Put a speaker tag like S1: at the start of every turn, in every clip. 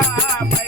S1: vai.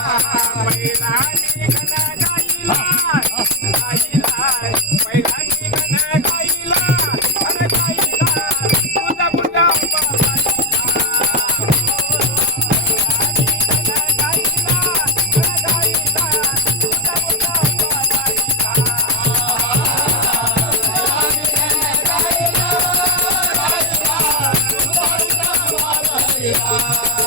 S1: Bye.